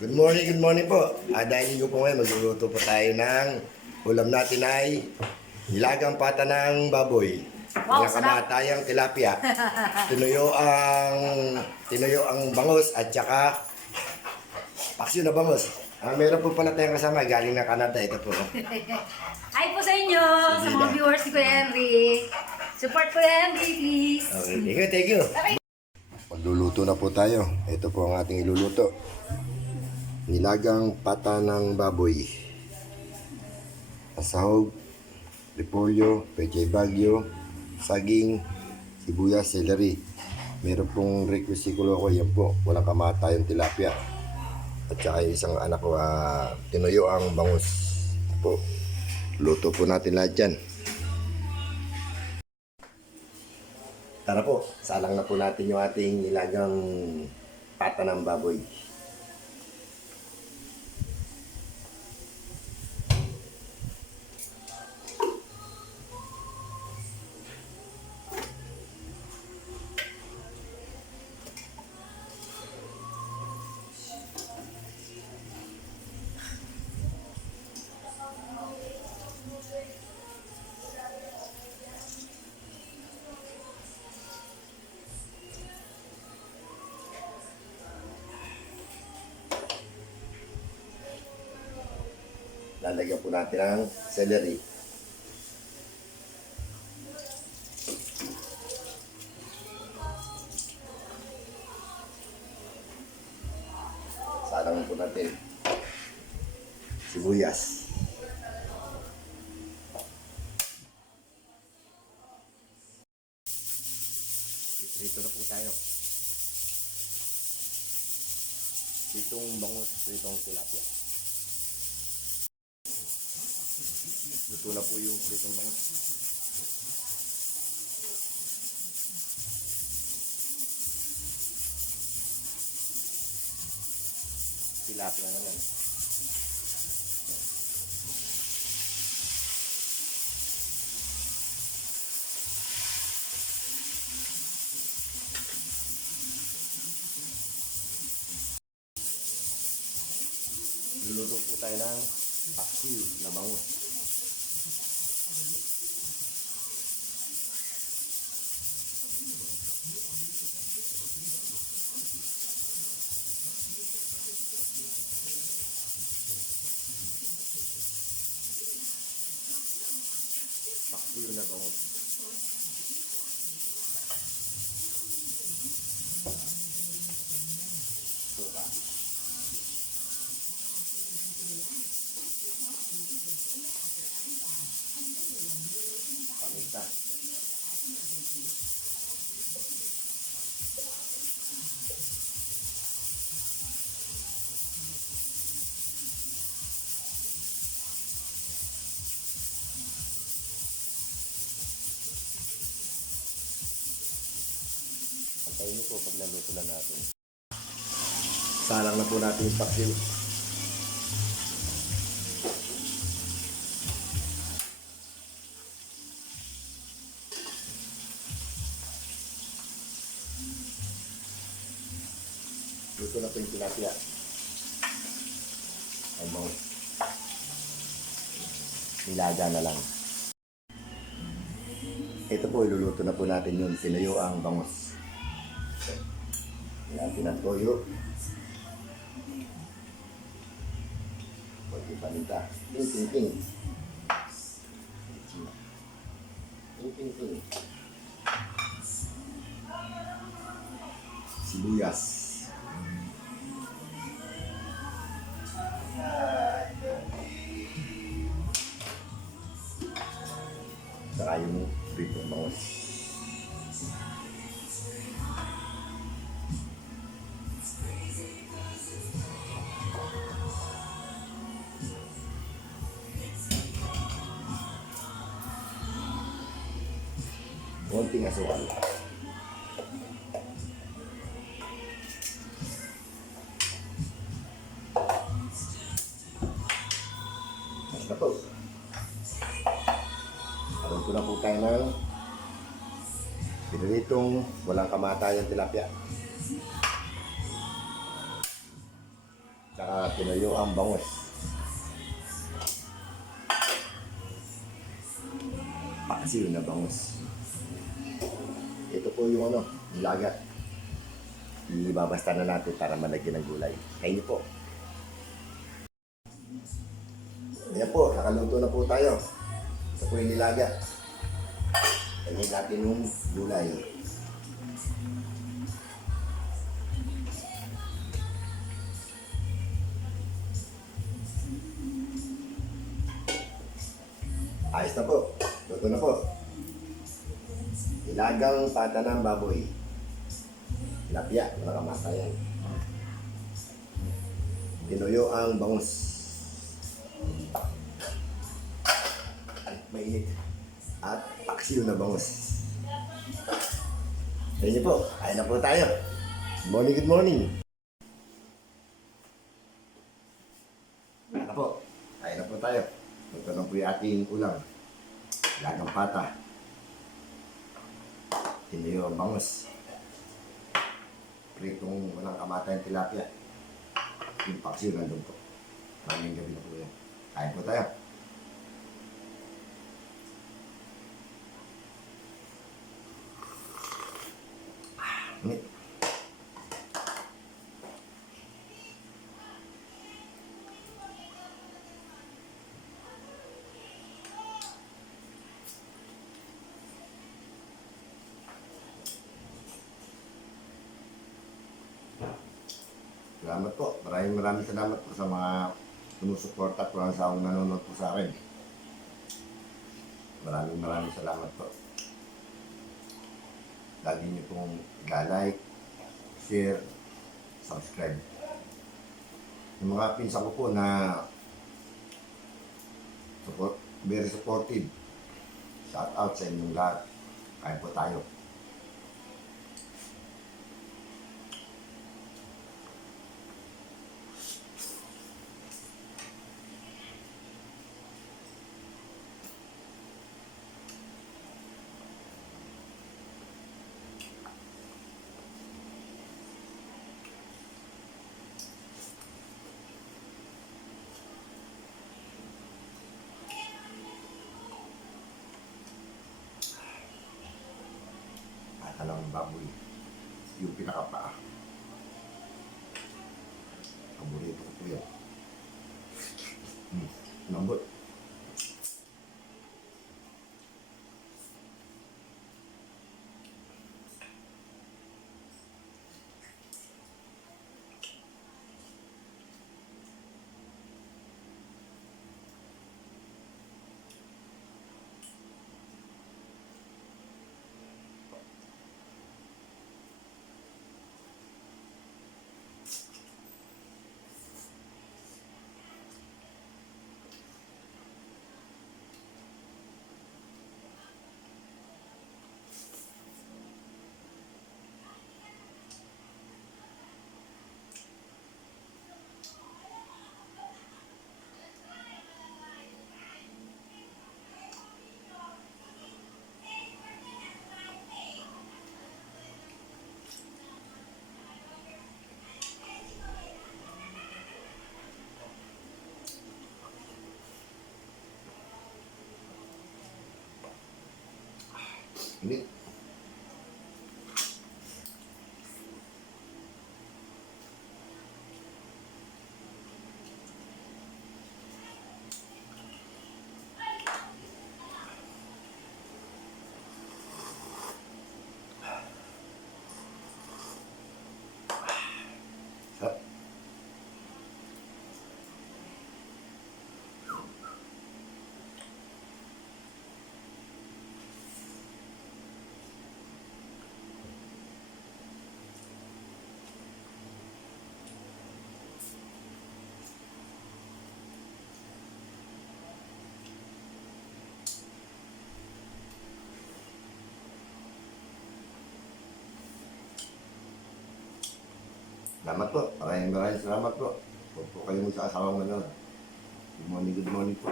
Good morning po. Dahil ko po ngayon, magluluto po tayo ng ulam natin ay nilagang pata ng baboy. Wow, Mga sarap. kamatayang tilapia. Tinuyo ang bangus at saka paksyo na bangus. Meron po pala tayong kasama galing na Canada. Ito po. Hi po sa inyo, sa mga viewers ni Kuya Henry. Support Kuya Henry, please. Okay, thank you. Magluluto na po tayo. Ito po ang ating iluluto. Nilagang pata ng baboy. Asahog, repolyo, pechay bagyo, saging, sibuyas, celery. Meron pong requisito ko, yan po, walang kamatayang tilapia. At saka yung isang anak ko, tinuyo ang bangus. Po, luto po natin lahat yan. Tara po, salang na po natin yung ating nilagang pata ng baboy. Lalagyan po natin ang celery. Salang po natin sibuyas. Dito na po tayo. Ditong bangus, ditong tilapia. Luto na po yung pritong bangus. Tilapia naman. Luluto po tayo ng paksiw na bangus. Paksiw na bangus. Suka. Paminta. Antayin niyo po pag naluto na natin. Salang na po natin yung paksiw. Luto na po yung tilapia. Ang bangus. Nilaga na lang. Ito po, iluluto na po natin yung tinuyo ang bangus. Natin ang toyo. Pwede paminta. Ting, ting, ting. Ting, ting, ting. Sibuyas. Saka yung pritong bangus. Konting asukal. Basta po. Alam ko na po tayo ng pinilitong walang kamatayang tilapia. Tsaka tinayo ang bangus. Paksiw na bangus. Ito po yung ano, nilaga. Ibabasta na natin para malagyan ng gulay. Kain niyo po. Ayan po, nakaluto na po tayo. Ito po yung nilaga. Lagyan natin yung gulay. Ayos na po. Luto na po. Nilagang pata ng baboy. Tilapia, mga kamatayan. Tinuyo ang bangus. Ay, mainit. At paksiw na bangus. Ayun niyo po, ayun na po tayo. Good morning, good morning. Ayun na po, ayun na po tayo. Ito na po yung ating ulam. Lagang pata. Tinuyo ang bangus. Pritong walang kamatayang tilapia. Yung paksiw nandun po. Maraming gabi na po yan. Kain po tayo. Init. Salamat po. Maraming salamat po sa mga sumusuporta at walang sawang nanonood po sa akin. Maraming salamat po. Lagi niyo pong i-like, share, subscribe. Yung mga pinsan ko po na very supportive. Shout out sa inyong lahat. Kain po tayo. Ng baboy. Yung pinakapaa. Paborito ko po yan. Lambot. Init. Sarap. Salamat po. Maraming salamat po. Huwag po kayong magsasawang manood. Good morning po.